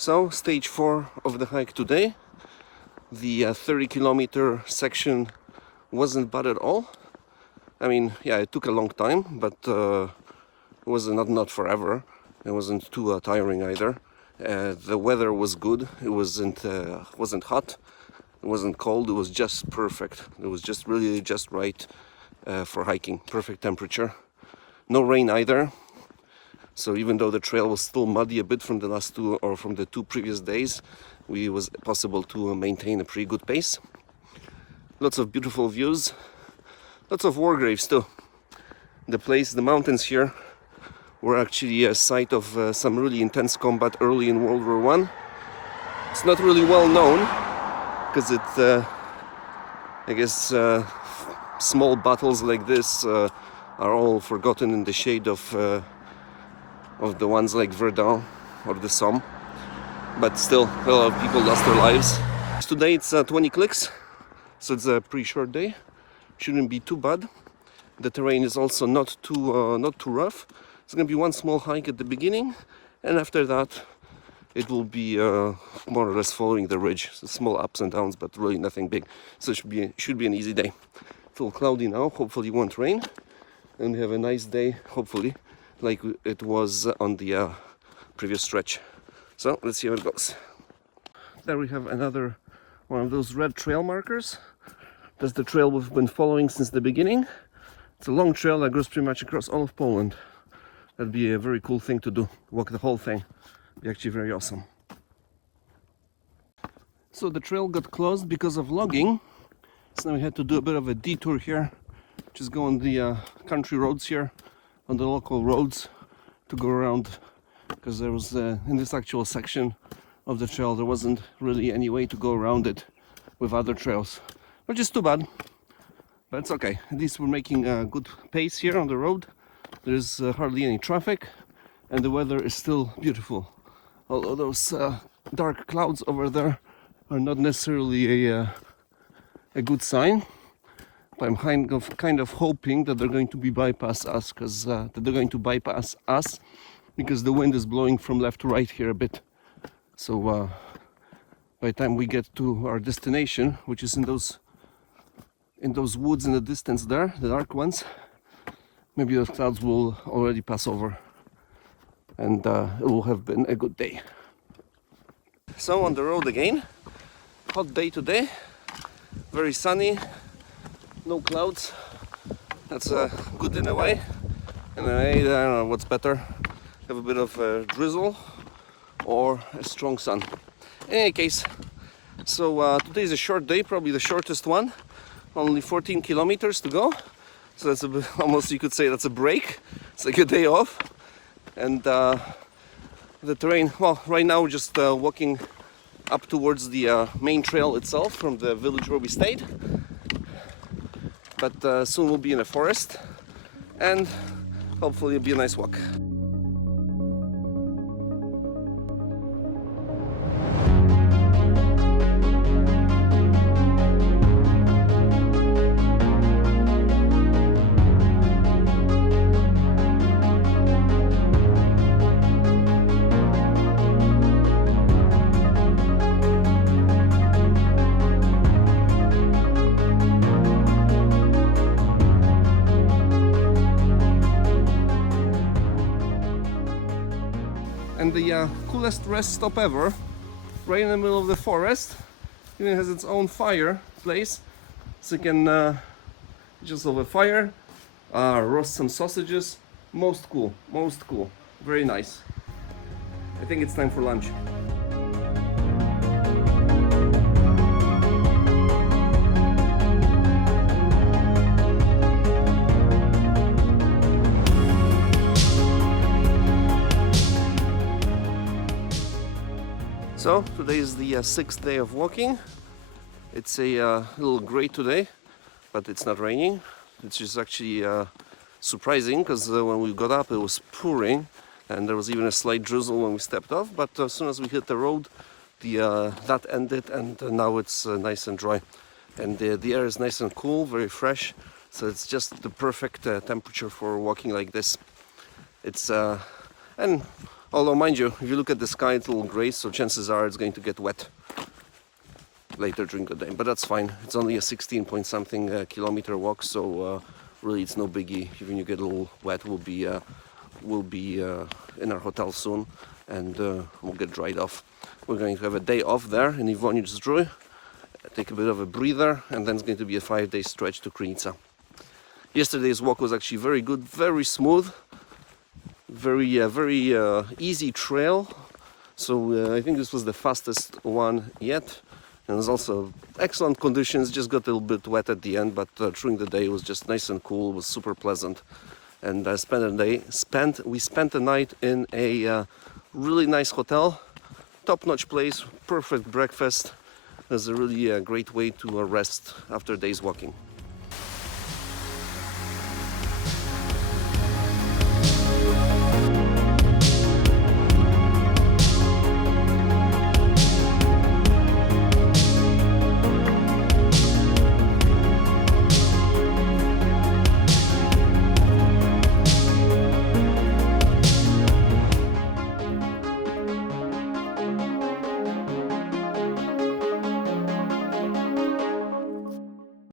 So, stage 4 of the hike today. The 30-kilometer section wasn't bad at all. I mean, yeah, it took a long time, but it was not forever. It wasn't too tiring either. The weather was good. It wasn't hot. It wasn't cold. It was just perfect. It was just really just right for hiking. Perfect temperature. No rain either. So even though the trail was still muddy a bit from the last two or from the 2 previous days, it was possible to maintain a pretty good pace. Lots of beautiful views, lots of war graves too. The mountains here were actually a site of some really intense combat early in World War I. It's not really well known because I guess small battles like this are all forgotten in the shade of the ones like Verdun or the Somme, but still a lot of people lost their lives. Today it's 20 clicks, so it's a pretty short day. Shouldn't be too bad. The terrain is also not too rough. It's gonna be one small hike at the beginning, and after that it will be more or less following the ridge. So small ups and downs, but really nothing big. So it should be an easy day. It's all cloudy now. Hopefully it won't rain, and we have a nice day. Hopefully, like it was on the previous stretch. So let's see how it goes. There we have another one of those red trail markers. That's the trail we've been following since the beginning. It's a long trail that goes pretty much across all of Poland. That'd be a very cool thing to do. Walk the whole thing. Be actually very awesome. So the trail got closed because of logging. So now we had to do a bit of a detour here. Just go on the country roads here, on the local roads, to go around, because there was in this actual section of the trail there wasn't really any way to go around it with other trails, which is too bad, but it's okay. At least we're making a good pace here on the road. There's hardly any traffic and the weather is still beautiful, although those dark clouds over there are not necessarily a good sign. But I'm kind of hoping that they're going to bypass us, because because the wind is blowing from left to right here a bit. So by the time we get to our destination, which is in those woods in the distance there, the dark ones, maybe those clouds will already pass over, and it will have been a good day. So on the road again, hot day today, very sunny. No clouds. That's good in a way. And I don't know what's better. Have a bit of drizzle or a strong sun. In any case, so today is a short day, probably the shortest one. Only 14 kilometers to go. So that's a bit, almost you could say that's a break. It's like a day off. And the terrain, well, right now we're just walking up towards the main trail itself from the village where we stayed. But soon we'll be in a forest, and hopefully it'll be a nice walk. And the coolest rest stop ever, right in the middle of the forest. Even has its own fireplace, so you can just have a fire, roast some sausages. Most cool, very nice. I think it's time for lunch. So today is the 6th day of walking. It's a little gray today, but it's not raining. It's just actually surprising, because when we got up it was pouring, and there was even a slight drizzle when we stepped off. But as soon as we hit the road, that ended, and now it's nice and dry, and the air is nice and cool, very fresh. So it's just the perfect temperature for walking like this. It's and Although, mind you, if you look at the sky, it's a little gray, so chances are it's going to get wet later during the day. But that's fine. It's only a 16 point something kilometer walk, so really it's no biggie. Even you get a little wet, we'll be in our hotel soon, and we'll get dried off. We're going to have a day off there in Iwoniec-Zdrój, take a bit of a breather, and then it's going to be a 5-day stretch to Krynica. Yesterday's walk was actually very good, very smooth, very easy trail. So I think this was the fastest one yet. And there's also excellent conditions, just got a little bit wet at the end, but during the day it was just nice and cool, it was super pleasant. And I we spent the night in a really nice hotel, top-notch place, perfect breakfast. It was a really great way to rest after a day's walking.